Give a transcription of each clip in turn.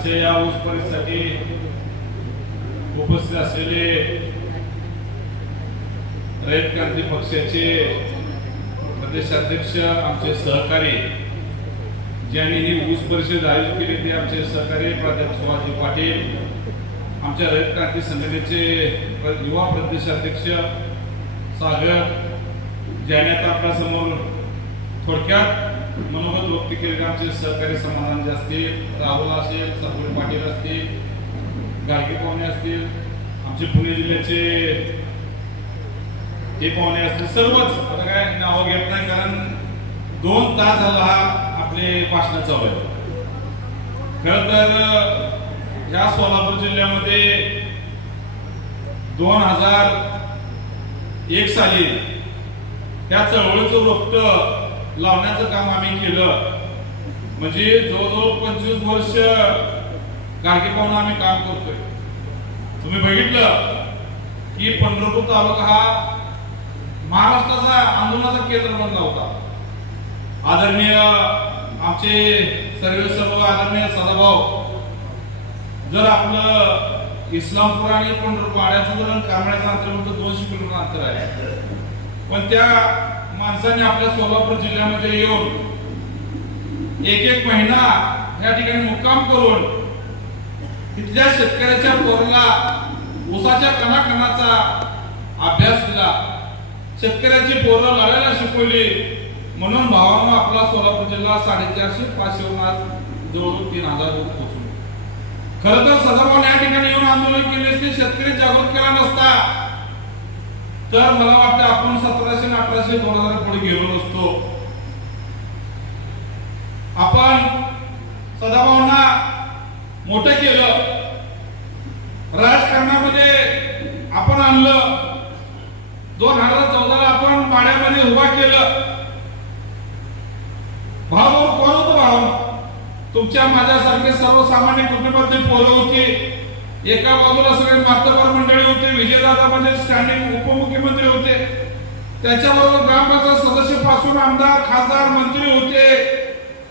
आजच्या या ऊस परिषदेसाठी उपस्थित असलेले रयत क्रांती पक्षाचे प्रदेशाध्यक्ष आमचे सहकारी ज्यांनी ही ऊस परिषद आयोजित केली ते आमचे सहकारी प्राध्यापक सुभाषजी पाटील आमच्या रयत क्रांती संघटनेचे युवा प्रदेशाध्यक्ष सागर ज्याने आता आपल्यासमोर थोडक्यात मनोगत व्यक्त केलेले आमचे सहकारी समाधान असतील राहुल असेल सरपुरी पाटील असतील गाडगे पाहुणे असतील आमचे पुणे जिल्ह्याचे हे पाहुणे असतील सर्वच. आता काय नावं घेत नाही कारण दोन तास झाला हा आपले भाषण चालू आहे खर तर या सोलापूर जिल्ह्यामध्ये दोन हजार एक साली त्या चळवळीचं वृत्त लावण्याचं काम आम्ही केलं. म्हणजे जवळजवळ पंचवीस वर्ष गाडगे पाहून आम्ही काम करतोय. तुम्ही बघितलं की पंढरपूर तालुका हा महाराष्ट्राचा आंदोलनाचा केंद्र बनला होता. आदरणीय आमचे सर्व सर्व आदरणीय सदाभाऊ जर आपलं इस्लामपूर आणि पंढरपूर वाड्याचं जर कांबळ्याचं अंतर म्हणतो दोनशे किलोमीटर अंतर आहे. पण त्या माणसाने आपल्या सोलापूर जिल्ह्यामध्ये येऊन एक एक महिना या ठिकाणी मुक्काम करून तिथल्या शेतकऱ्याच्या पोरला ऊसाच्या कणाकणाचा अभ्यास दिला. शेतकऱ्याची पोरं लढायला शिकवली. म्हणून भावानं आपला सोलापूर जिल्हा साडेचारशे पाचशे जवळून तीन हजार वर पोहोचलो तर सदाभाऊ या ठिकाणी येऊन आंदोलन केले असते. शेतकरी जागृत केला नसता. तर मला वाटतं आपण सतराशे आणि अठराशे दोन हजार पुढे गेलो नसतो. आपण सदाभाऊंना मोठं केलं. राजकारणामध्ये आपण आणलं. दोन हजार चौदाला आपण पाण्यामध्ये उभा केलं. भाऊ कोण होतो भाऊ? तुमच्या माझ्यासारखे सर्वसामान्य कुटुंबातील पोरं होती. एका बाजूला सगळे मातबर मंडळी होते विजयदादा म्हणजे स्टँडिंग उपमुख्यमंत्री होते. त्याच्याबरोबर ग्रामपंचायत सदस्यपासून आमदार खासदार मंत्री होते.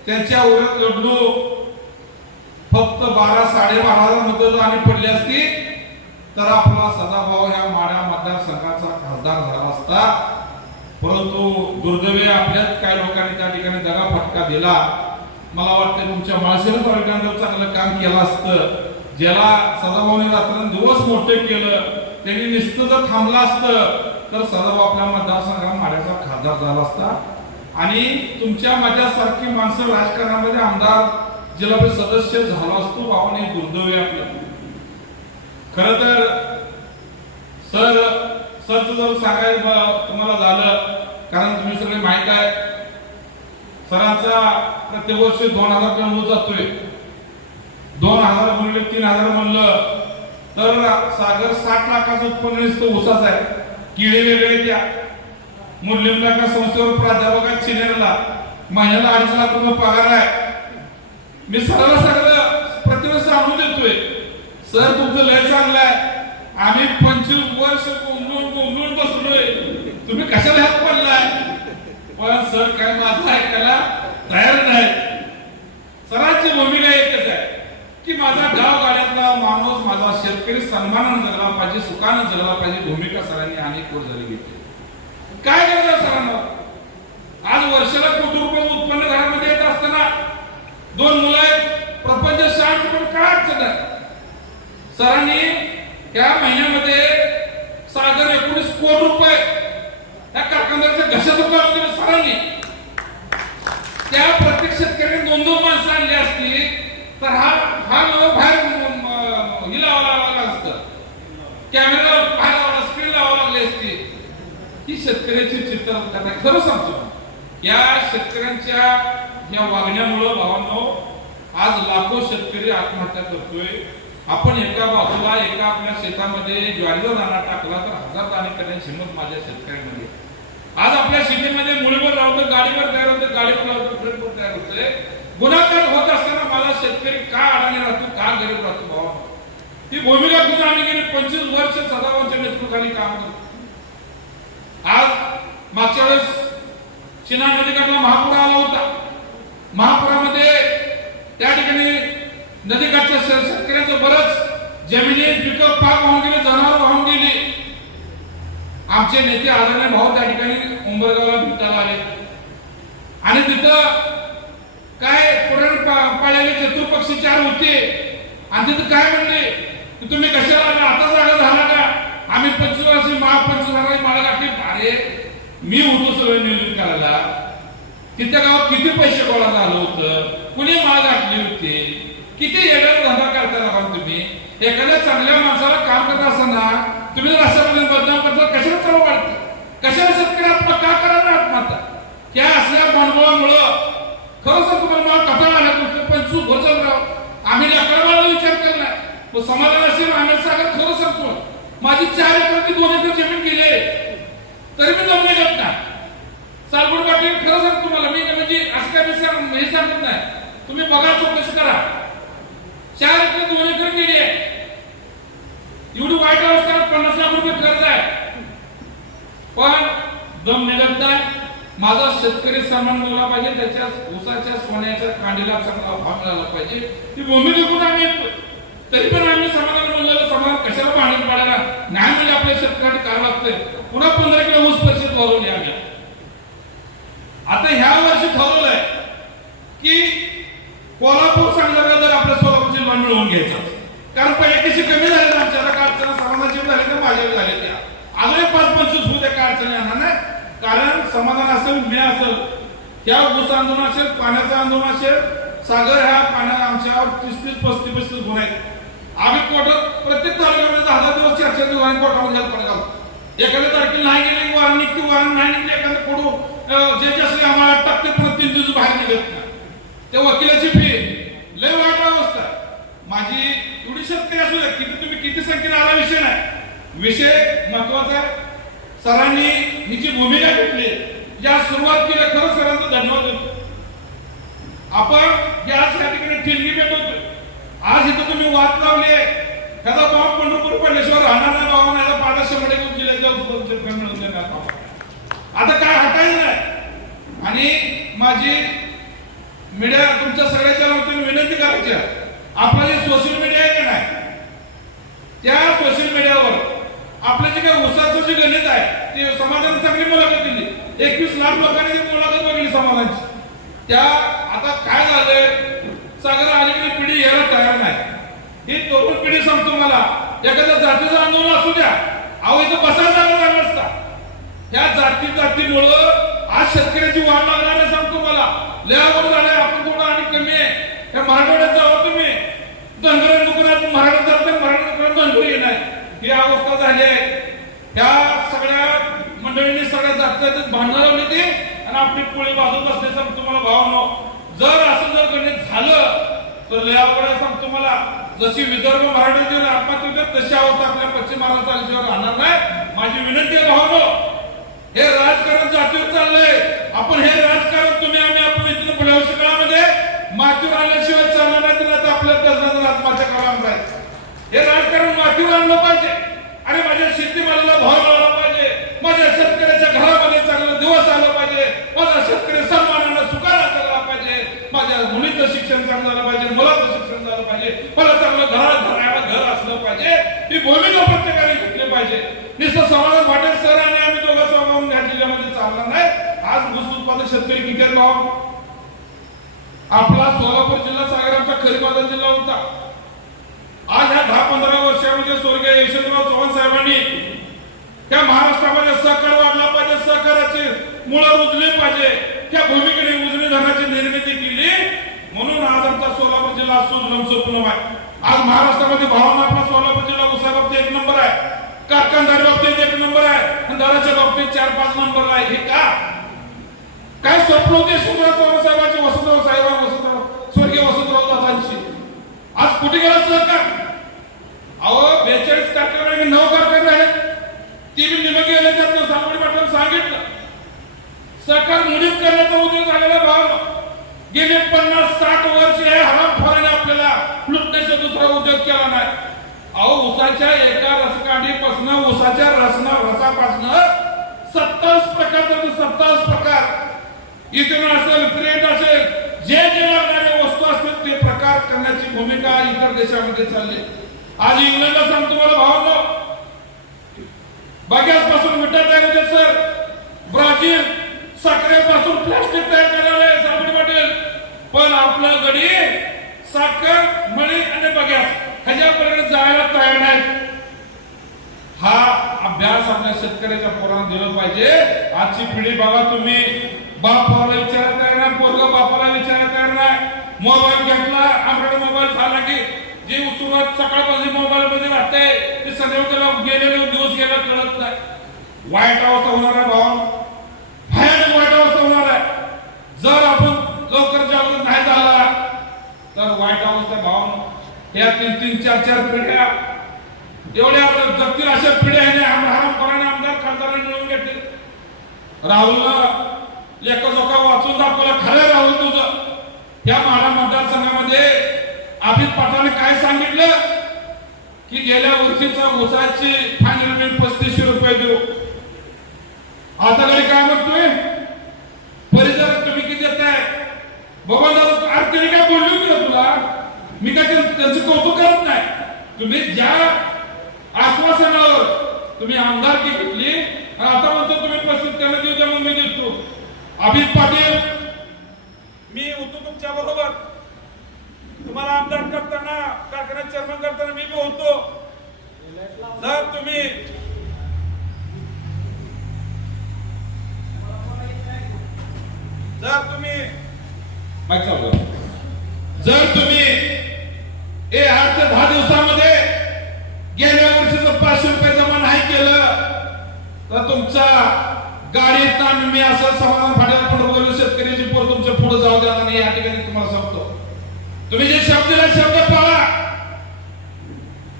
त्यांच्या उरत लढलो. फक्त बारा साडेबारा मतदान मतं आणि पडली असती तर आपला सदाभाऊ ह्या माड्या मतदारसंघाचा खासदार झाला असता. परंतु दुर्दैवे आपल्याच काही लोकांनी त्या ठिकाणी दगा फटका दिला. मला वाटतं तुमच्या माळशिरस वर्गाने चांगलं काम केलं असतं. ज्याला सदाभाऊने रात्रंदिवस मोठे केलं त्यांनी निश्चित जर थांबलं असतं तर सदाभाऊ आपल्या मतदारसंघात माड्याचा खासदार झाला असता. आणि तुमच्या माझ्यासारखी माणसं राजकारणामध्ये आमदार जिल्हा परिषद सदस्य झाला असतो भावाने दुर्दैव आपलं. खर तर सर सरचं जर सांगायचं तुम्हाला झालं कारण तुम्ही सगळे माहीत आहे सरांचा प्रत्येक वर्षी दोन हजार रुपये होत जातोय दोन हजार म्हणले तीन हजार म्हणलं. तर सागर साठ लाखाचं उत्पन्न नुसतं ऊसाच आहे. किडे वेगळे त्या मुलींना का संस्थेवर प्राध्यापक चिनेरला सिनियरला महिन्याला अडीच लाख रुपये पगार आहे. मी सरांना सगळं प्रतिवर्ष आणून देतोय. सर तुमचं लय चांगलं आहे. आम्ही पंचवीस वर्ष गोंधळून गोंधळून बसलोय. तुम्ही कशाला हात पडलाय? पण सर काय माझं ऐकायला तयार नाही. सरांची भूमिका एकच आहे. की माझा गाव गाड्यातला माणूस माझा शेतकरी सन्मानानं जगला पाहिजे सुखानं जगला पाहिजे भूमिका सरांनी अनेक वर झाली घेतली. काय करणार सरांना? आज वर्षाला कोटी रुपये उत्पन्न घरामध्ये येत असताना दोन मुलं आहेत प्रपंच शांत पण काय अडचण आहे सरांनी त्या महिन्यामध्ये सागर एकोणीस कोटी रुपये त्या कारखान्याच्या घशात काढून सरांनी. त्या प्रत्येक शेतकऱ्याने दोन दोन माणसं आणली असतील. तर हा हा नव बाहेर म- लावा लागला असतं. कॅमेरा बाहेर लावला स्क्रीन लावा लागली असती. ही शेतकऱ्याची चित्र त्यांना खरं सांगतो. या शेतकऱ्यांच्या या वागण्यामुळं भावांनो आज लाखो शेतकरी आत्महत्या करतोय. आपण एका बाजूला एका आपल्या शेतामध्ये ज्वारीचा दाणा टाकला तर हजार दाणे करण्याची हिंमत माझ्या शेतकऱ्यांमध्ये आज आपल्या शेतीमध्ये मुळीवर लावतो गाडीवर तयार होतं गाडीवर लावतो ट्रेनवर तयार होते गुन्हागार होत असताना मला शेतकरी का अडाणी राहतो का गरीब राहतो भावा? ही भूमिका कुठून आम्ही गेली पंचवीस वर्ष सदावांच्या नेतृत्वाखाली काम करतो. आज मागच्या वेळेस चिना नदीकाठला महापूर आला होता. महापुरामध्ये त्या ठिकाणी नदीकाठच्या शेतकऱ्यांचं बरंच जमिनी पिकं पाक वाहून गेले जनावर वाहून गेली. आमचे नेते आदरणीय भाऊ त्या ठिकाणी उंबरगावला भेटायला आले. आणि तिथं काय पुरण पा- चतुर्पक्षी चार होते. आणि तिथं काय म्हणले? की तुम्ही कशाला आला? आता जागा झाला का? आम्ही पंचवासी महापंचवासी माळा गाठली अरे मी होतो सगळं नियोजन करायला. तिथल्या गावात किती पैसे गोळा झालं होतं? कुणी माळ गाठली होती? किती येण्याचा धंदा करता राहा तुम्ही? एखाद्या चांगल्या माणसाला काम करत असताना तुम्ही जर असं पद्धतीने बदनाम करता कशाला चालू वाटतं कशाला शेतकरी आत्मा का करायला आत्महत्या? त्या असल्या भांडवळामुळं खरं सांगतो मला मला कथाळा आल्या पण चूक होतं राव आम्ही लेकराला विचार केला. मग समाजाला असे आनंद सागर खरं सांगतो. माझी चार एकर की दोन एकर जमीन गेले तरी मी जमले जात ना सालगुड पाटील खरं सांगतो मला मी म्हणजे असं काय मी सांग हे सांगत नाही. तुम्ही बघा चौकशी करा. चार एकर दोन एकर गेली आहे. एवढी वाईट अवस्था पन्नास लाख रुपये खर्च आहे. पण दम निघत नाही. माझा शेतकरी सन्मान मिळाला पाहिजे त्याच्या ऊसाच्या सोन्याच्या कांडीला चांगला भाव मिळाला पाहिजे. ती भूमी निघून आम्ही तरी पण आम्ही समाधान म्हणलेलं समाधान कशाला भांडण पाडायला? न्याय म्हणजे आपल्या शेतकऱ्यांनी करावं लागतंय पुन्हा पंधरा किलो ऊस परिषद भरवली आम्ही. आता ह्या वर्षी ठरवलंय की कोल्हापूर सांगण्याला जर आपल्या सोलापूर जिल्हा मिळवून घ्यायचा. कारण पहिले कशी कमी झाले आमच्या आता अडचणी? समाधानाची झाले तर माझ्या झाले त्या. अजून पाच पंचवीस होत्या द्या काय अडचणी कारण समाधान असेल मी असेल त्या ऊस आंदोलन असेल पाण्याचं आंदोलन असेल सागर ह्या पाण्यात आमच्यावर तीस तीस पस्तीस पस्तीस गुन्हे आम्ही कोर्टात प्रत्येक तालुक्यामध्ये दहा दहा दिवस चर्चा दिवस आणि कोर्टामध्ये जात पडतो एखाद्या तारखेला नाही गेले वाहन निघते वाहन नाही निघले एखादं कोडू जे जे असले आम्हाला टाकते परत तीन दिवस बाहेर निघत नाही. त्या वकिलाची फी लय वाईट अवस्था माझी एवढी शेतकरी असू द्या किती तुम्ही किती संख्येने आला विषय नाही. विषय महत्त्वाचा आहे. सरांनी ही जी भूमिका घेतली या सुरुवात केली खरं सरांचं धन्यवाद देतो. आपण गॅस या ठिकाणी ठिणगी भेटतो आज इथं तुम्ही वाद लावले त्याचा बाप पंढरपूर पडल्याशिवाय राहणार नाही बाबा नाही पाच शंभर एक जिल्ह्याच्या शेतकरी मिळून आता काय हटायचं नाही. आणि माझी मीडिया तुमच्या सगळ्याच्या वतीने विनंती करायची आहे. सोशल मीडिया आहे का नाही त्या सोशल मीडियावर आपलं जे काही उसाचं जे गणित आहे ते समाजाने चांगली मुलाखत दिली. एकवीस लाख लोकांनी ती मुलाखत बघितली समाजाची. त्या आता काय झालंय? सागर अलीकडे पिढी यायला तयार नाही. ही तरुण पिढी सांगतो मला एखाद्या जातीचं आंदोलन असू द्या. अहो इथं बसायला जागा नसता असता या जाती जातीमुळं आज शेतकऱ्याची वाढ लागणार आहे सांगतो मला. लयावर झालाय आपण थोडं आणि कमी आहे. या मराठवाड्यात जावं तुम्ही. धनगर दुकानात मराठा जात मराठा धनगर येणार ही अवस्था झाली आहे. त्या सगळ्या मंडळींनी सगळ्या जातीत भांडणं लावली ती आणि आपली पोळी बाजू असते सांगतो मला भावनो जर असं जर गणित झालं तर लय सांगतो मला जशी विदर्भ मराठीतील आत्महत्या तशी अवस्था आपल्या पश्चिम महाराष्ट्राच्या आल्याशिवाय राहणार नाही. माझी विनंती आहे भावनो हे राजकारण जातीवर चाललंय. आपण हे राजकारण तुम्ही आम्ही आपण इथून पुढे वर्ष काळामध्ये मातीवर आल्याशिवाय चालणार नाही तर आपल्या कर्जाचं आत्महत्या करावं नाही हे राजकारण मातीवर आणलं पाहिजे. आणि माझ्या शेतीमालाला भाव मिळाला पाहिजे. माझ्या शेतकऱ्याच्या घरामध्ये चांगला दिवस आलं पाहिजे. माझा शेतकरी सन्मानानं सुखाला जगला पाहिजे. माझ्या मुलीचं शिक्षण चांगलं झालं पाहिजे. मुलाचं शिक्षण झालं पाहिजे. मला चांगलं घरात घराला घर असलं पाहिजे. ही भूमिका प्रत्येकाने घेतली पाहिजे. निसं समाजात वाटेल सर आणि आम्ही दोघं समावून या जिल्ह्यामध्ये चालणार नाही. आज ऊस उत्पादक शेतकरी किती आहेत आपला सोलापूर जिल्हा सागरांचा खरीपाचा जिल्हा होता. आज ह्या दहा पंधरा वर्षामध्ये स्वर्गीय यशवंतराव चव्हाण साहेबांनी त्या महाराष्ट्रामध्ये सहकार वाढला पाहिजे सहकाराचे मुळ रुजले पाहिजे त्या भूमिकेने उजनी धरणाची निर्मिती केली. म्हणून आज आमचा सोलापूर जिल्हा सुजलम सुपलम आहे. आज महाराष्ट्रामध्ये भावना आपला सोलापूर जिल्हा उसा बाबतीत एक नंबर आहे. कारखानदारी बाबतीत एक नंबर आहे. आणि दराच्या बाबतीत चार पाच नंबर आहे. हे का? काय स्वप्न होते सुंदर चव्हाण साहेबांचे? वसंतराव साहेब वसंतराव स्वर्गीय वसंतराव दादांची. आज कुठे गेला सरकार अहो बेचाळीस कारखाने नऊ कारखाने आहेत ती बी निम गेले त्यातनं सावडी पाटील सांगितलं. सरकार मुडीत करण्याचा उद्योग झालेला भाव गेले पन्नास साठ वर्ष हे फराने आपल्याला लुटण्याचा दुसरा उद्योग केला नाही. अहो उसाच्या एका रसकांडीपासून उसाच्या रसना रसापासून सत्तावीस प्रकारचा सत्तावीस प्रकार. इथून असेल प्लेट असेल जे जे लागणारे वस्तू असतात ते प्रकार करण्याची भूमिका इतर देशामध्ये चालली. आज इंग्लंडला सांगतो मला भावांनो बाग्यापासून मिठा तयार होते सर. ब्राझील साखरेपासून प्लास्टिक तयार करायला साबण वाटेल पाटील. पण आपलं गडी साखर मळी आणि बग्यास ह्याच्यापर्यंत जायला तयार नाही हा अभ्यास आपल्या शेतकऱ्याच्या पोरांना दिला पाहिजे. आजची पिढी बघा तुम्ही. बापाला विचारत आहे ना पोरग बापाला विचारत आहे ना मोबाईल घेतला आमच्याकडे मोबाईल झाला की जे सुरुवात सकाळपासून मोबाईल मध्ये राहते ते संध्याकाळी त्याला गेलेले दिवस गेला कळत नाही. वाईट अवस्था होणार आहे भाऊ. भयानक वाईट अवस्था होणार आहे. जर आपण लवकर जागृत नाही झाला तर वाईट अवस्था भाऊ. या तीन तीन चार चार पिढ्या एवढ्या जगतील अशा पिढ्या आमदार खासदारांनी मिळून घेतले. राहुल एका वाचून दाखवला खरं राहुल तुझं. या माडा मतदारसंघामध्ये अभित पाटलाने काय सांगितलं? की गेल्या वर्षीचा उसाची फायनल बिल पस्तीसशे रुपये देऊ. आता काही काय म्हणतोय? परिसरात तुम्ही किती देताय बाबा दादा अरे त्यांनी काय बोललो की तुला? मी काय त्यांचं कौतुक करत नाही. तुम्ही ज्या आश्वासनावर तुम्ही आमदारकी घेतली आता म्हणतो तुम्ही पस्तीस त्यांना देऊ द्या मग मी देतो अभित पाटील. मी होतो तुमच्या बरोबर. तुम्हाला आमदार करताना कारखान्यात चेअरमन करताना मी बी होतो जर तुम्ही जर तुम्ही. जर तुम्ही हे आठ ते दहा दिवसामध्ये गेल्या वर्षीचं पाचशे रुपये जमा नाही केलं तर तुमचा गाडीत मी असं समाधान फाट्याला पण बोललो शेतकऱ्याची पोर तुमच्यापुढे जाऊ द्या आणि या ठिकाणी तुम्हाला सांगतो. तुम्ही जे शब्द दिला शब्द पाळा.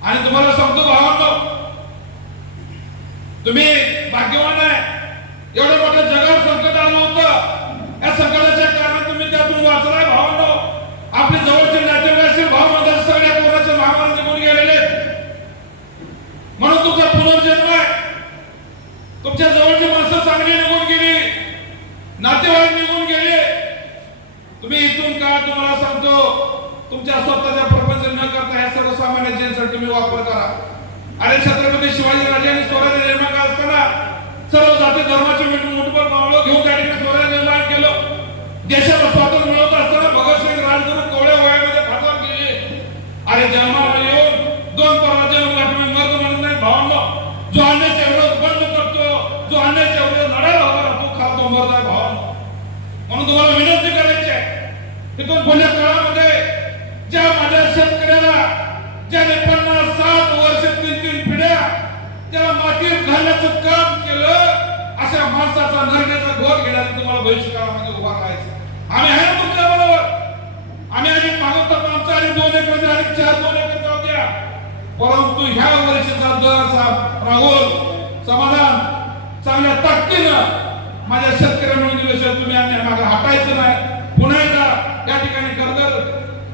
आणि तुम्हाला सांगतो भावांनो तुम्ही भाग्यवान आहे. एवढं मोठं जगावर संकट आलं होतं. या संकटाच्या आहे काळामध्ये ज्या माझ्या शेतकऱ्याला ज्याने पन्नास सात वर्ष तीन तीन पिढ्या त्याला मातीत घालण्याचं काम केलं अशा माणसाचा नरण्याचा घोर घेण्याचा तुम्हाला भविष्य काळामध्ये उभा राहायचा आम्ही आहे तुमच्या बरोबर आम्ही आणि मागवतो आमचा आणि दोन एकर आणि चार दोन एकर जाऊ द्या. परंतु ह्या वर्षीचा दर असा राहुल समाधान चांगल्या ताकदीनं माझ्या शेतकऱ्यांना मिळून तुम्ही आणि मागे हटायचं नाही. पुन्हा एकदा या ठिकाणी कर्जर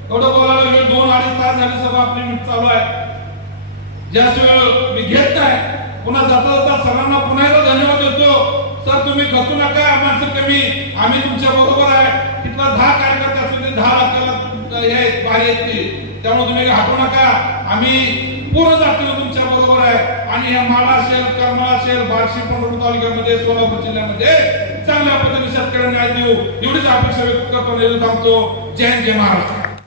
एवढं बोलायला वेळ दोन अडीच तास झाली सभा आपली मीट चालू आहे. जास्त वेळ मी घेत नाही पुन्हा जाता जाता सरांना पुन्हा एकदा धन्यवाद देतो. सर तुम्ही खचू नका माणसं कमी आम्ही तुमच्या बरोबर आहे. तिथला दहा कार्यकर्ते असतील ते दहा लाखाला हे बाहेर येतील त्यामुळे तुम्ही हटू नका. आम्ही पूर्ण जातीनं तुमच्या बरोबर आहे. आणि या माळा असेल करमाळा असेल बार्शी पंढरपूर तालुक्यामध्ये सोलापूर जिल्ह्यामध्ये चांगल्या पद्धतीने शेतकऱ्यांना न्याय देऊ एवढीच अपेक्षा व्यक्त करतो थांबतो. जय जय महाराष्ट्र.